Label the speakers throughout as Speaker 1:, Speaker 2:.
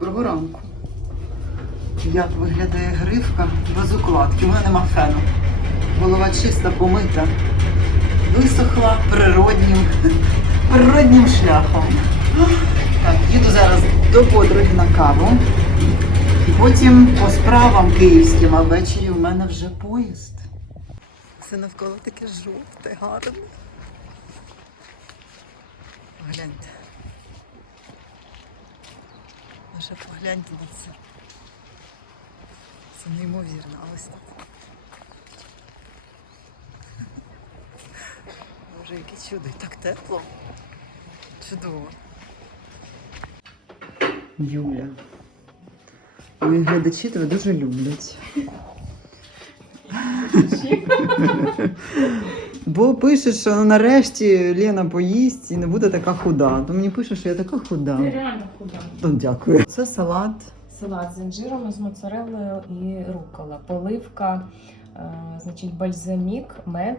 Speaker 1: Доброго ранку. Як виглядає гривка без укладки? У мене нема фену. Голова чиста, помита, висохла природнім, природнім шляхом. Так, їду зараз до подруги на каву. Потім по справам київським, а ввечері у мене вже поїзд. Все навколо таке жовте, гарне. Гляньте. Лише погляньте на це. Це неймовірно, а ось тут. Боже, яке чудо, і так тепло. Чудово. Юля. Мої глядачі тебе дуже люблять. Бо пише, що нарешті Лена поїсть і не буде така худа. То мені пише, що я така худа.
Speaker 2: Ти реально худа.
Speaker 1: То дякую. Це салат.
Speaker 2: Салат з інжиром, з моцареллою і рукола. Поливка, е, значить, бальзамік, мед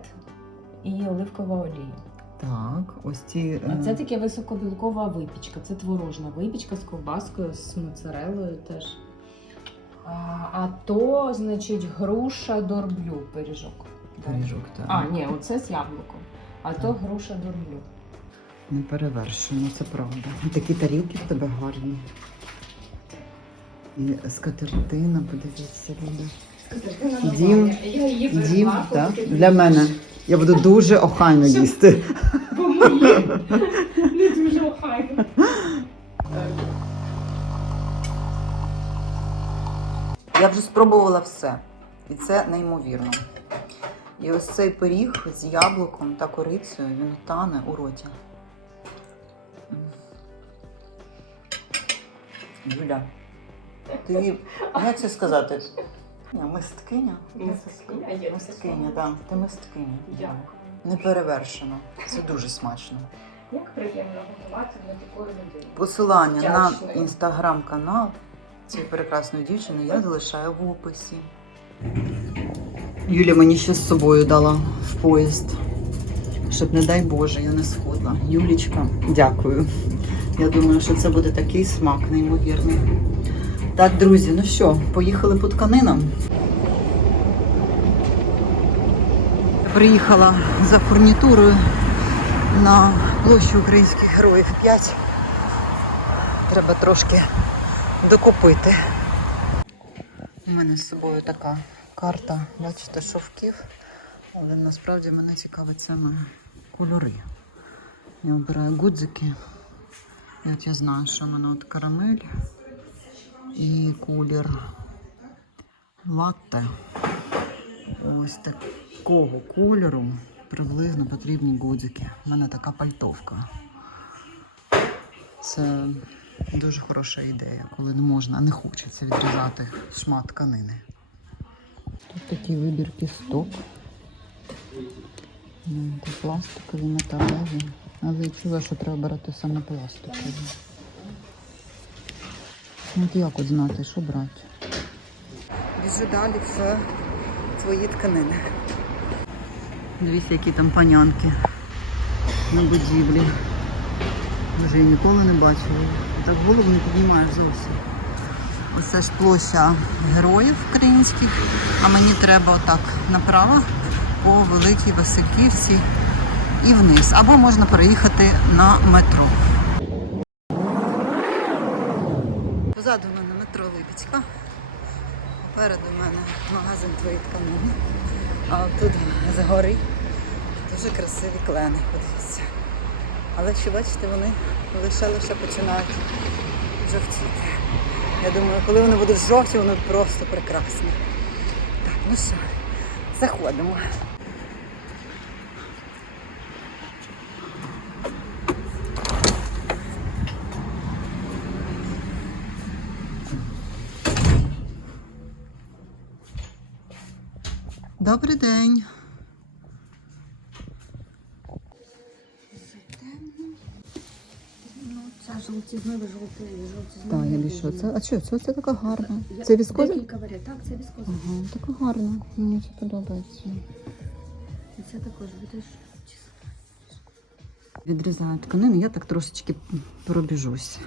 Speaker 2: і оливкова олія.
Speaker 1: Так, ось ці.
Speaker 2: А
Speaker 1: е,
Speaker 2: це таке високобілкова випічка. Це творожна випічка з ковбаскою, з моцареллою теж. А, а то, значить, груша дорблю пиріжок.
Speaker 1: Пиріжок, так.
Speaker 2: А, ні, оце з яблуком. А то груша дорблю.
Speaker 1: Не перевершено, це правда. Такі тарілки в тебе гарні. І скатертина, подивіться, люди. Дім,
Speaker 2: Я її
Speaker 1: Дім,
Speaker 2: берегла,
Speaker 1: так?
Speaker 2: поки ти
Speaker 1: Для мене. Я буду дуже охайно їсти.
Speaker 2: Бо моє не дуже охайно.
Speaker 1: Я вже спробувала все. І це неймовірно. І ось цей пиріг з яблуком та корицею, він тане у роті. Юля, ти як це сказати? Мисткиня?
Speaker 2: Мисткиня,
Speaker 1: Мисткиня, так. Ти мисткиня.
Speaker 2: Дякую.
Speaker 1: Не перевершено. Це дуже смачно.
Speaker 2: Як приємно готувати для такої людини.
Speaker 1: Посилання на інстаграм-канал цієї прекрасної дівчини я залишаю в описі. Юля мені ще з собою дала в поїзд, щоб, не дай Боже, я не сходила. Юлічка, дякую. Я думаю, що це буде такий смак неймовірний. Так, друзі, ну що, поїхали по тканинам. Приїхала за фурнітурою на площу українських героїв 5. Треба трошки докупити. У мене з собою така карта, бачите, шовків, але насправді мене цікавить саме кольори. Я обираю гудзики. І от я знаю, що в мене от карамель і колір латте. Ось такого кольору приблизно потрібні гудзики. У мене така пальтовка. Це дуже хороша ідея, коли не можна, не хочеться відрізати шмат тканини. Тут такі вибір кісток. Ну, пластикові, металеві. Але я чула, що треба брати саме пластикові. От як от знати, що брати? Біжу далі в твої тканини. Дивіться, які там панянки на будівлі. Може, я ніколи не бачила. Так голову не піднімаєш зовсім. Оце ж площа героїв українських, а мені треба отак направо по Великій Васильківці і вниз. Або можна переїхати на метро. Позаду мене метро Липецька. Попереду мене магазин твої тканини. А тут згори дуже красиві клени, подивіться. Але що бачите, вони лише лише починають жовтіти. Я думаю, коли вони будуть жовті, вони просто прекрасні. Так, ну що, заходимо. Добрий день. Так, я більше. Це, а що, це, це така гарна. Це віскоза?
Speaker 3: Декілька варіантів. Так, це віскоза.
Speaker 1: Ага, така гарна. Мені це подобається.
Speaker 3: І це також будеш.
Speaker 1: Відрізаю тканину, я так трошечки пробіжусь.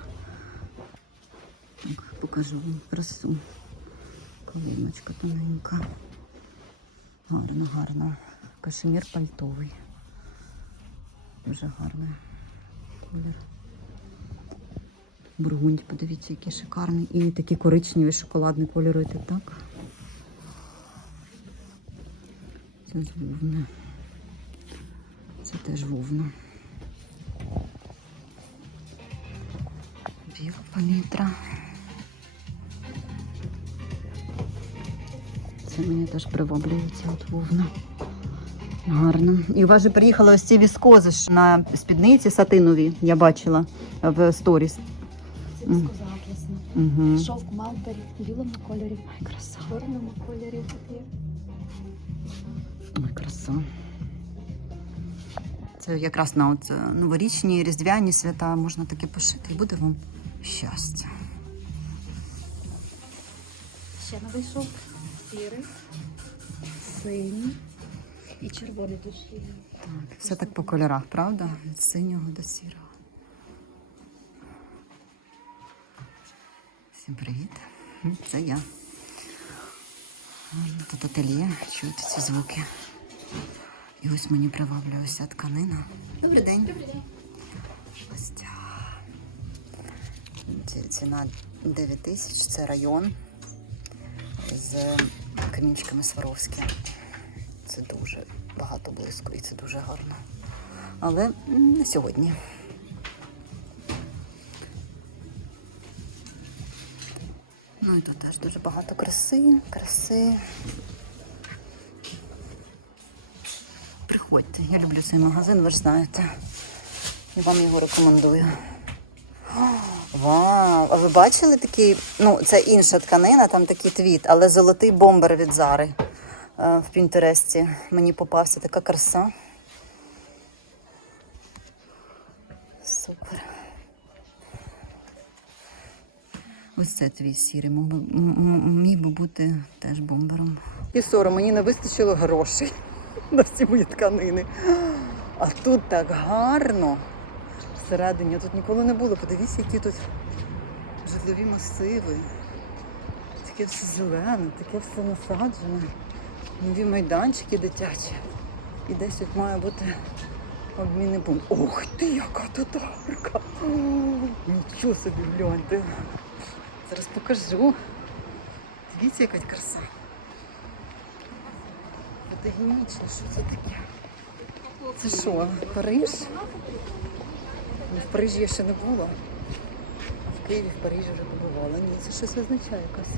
Speaker 1: Так, покажу вам красу. Колоночка тоненька. Гарно, гарно. Кашемір пальтовий. Дуже гарний колір. Бургунь, подивіться, який шикарний. І такі коричневі шоколадні кольори так? Це з вовни. Це теж вовна. Біла палітра. Це мені теж приваблюється от вовна. Гарно. І у вас же приїхали ось ці віскози ж на спідниці сатинові, я бачила в сторіс.
Speaker 3: Вискоза атласна.
Speaker 1: Угу.
Speaker 3: Шовк малбері в білому кольорі,
Speaker 1: Ай, краса.
Speaker 3: в чорному кольорі.
Speaker 1: Ой, краса. Це якраз на от, е, новорічні, різдвяні свята можна таке пошити і буде вам щастя.
Speaker 3: Ще новий шовк. Сірий, синій і червоний душі.
Speaker 1: Так, все так по кольорах, правда? Від синього до сірого. Всім привіт. Це я. Тут ательє, чуєте ці звуки. І ось мені приваблює ось ця тканина. Добрий день. Добрий день. Ось ця. Ціна 9 тисяч, це район з камінчиками Сваровські. Це дуже багато близько і це дуже гарно. Але не сьогодні. Ну і тут теж дуже багато краси, краси. Приходьте, я люблю цей магазин, ви ж знаєте. Я вам його рекомендую. Вау! А ви бачили такий? Ну, це інша тканина, там такий твіт, але золотий бомбер від Зари е, в Пінтересті. Мені попався така краса. Супер. Ось це твій сірий. Мог би, міг би бути теж бомбером. І сором, мені не вистачило грошей на всі мої тканини. А тут так гарно всередині. Тут ніколи не було. Подивіться, які тут житлові масиви. Таке все зелене, таке все насаджене. Нові майданчики дитячі. І десь тут має бути обмінний пункт. Ух ти, яка тут арка! Нічого собі гляньте. Зараз покажу. Дивіться, яка краса. Фотогенічно, що це таке? Це що, Париж? Ну, В Парижі я ще не була. В Києві, в Парижі вже побувала. Ні, це щось означає якась.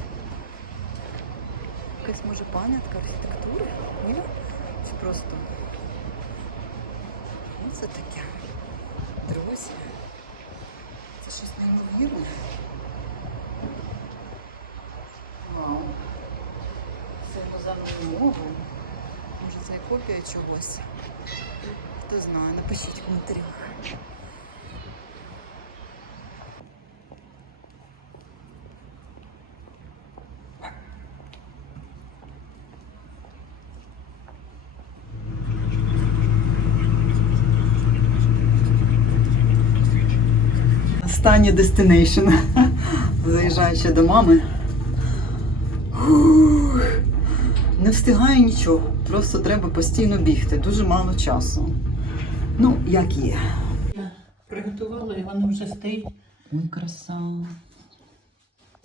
Speaker 1: Якась може пам'ятка архітектури? Ні? Чи просто? Що це таке? Друзі. Це щось неймовірне. Вау. Це музейний. Може це копія чогось. Хто знає, напишіть в коментарях. Останній destination. Заїжджаючи до мами. Встигаю нічого. Просто треба постійно бігти. Дуже мало часу. Ну, як є.
Speaker 4: Я Приготувала і воно вже стоїть.
Speaker 1: Ой, краса.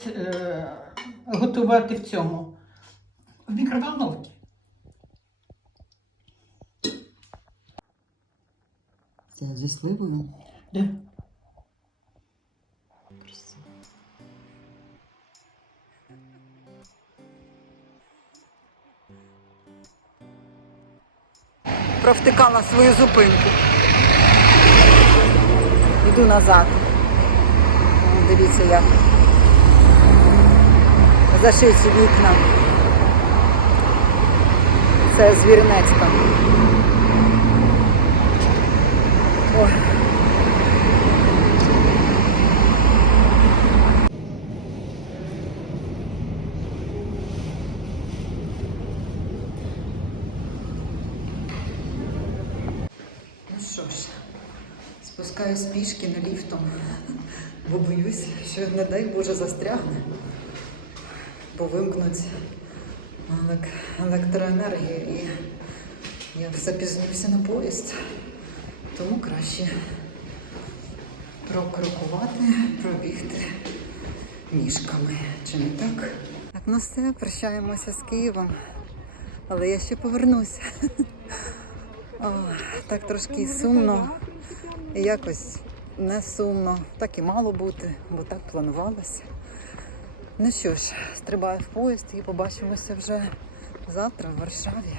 Speaker 4: Е, готувати в цьому. В мікроволновці.
Speaker 1: Це зі сливою.
Speaker 4: Да.
Speaker 1: Провтикала свою зупинку. Йду назад. Дивіться як. Зашиті вікна. Це звіринецька. Ой. Ну що ж, спускаю. Спускаюсь пішки не ліфтом, бо боюсь, що, не дай Боже, застрягне, бо вимкнуть електроенергію і я запізнюся на поїзд. Тому краще прокрокувати, пробігти ніжками. Чи не так? Так, ну все, прощаємося з Києвом. Але я ще повернуся. О, так трошки сумно. Якось не сумно. Так і мало бути, бо так планувалося. Ну що ж, стрибаю в поїзд і побачимося вже завтра в Варшаві.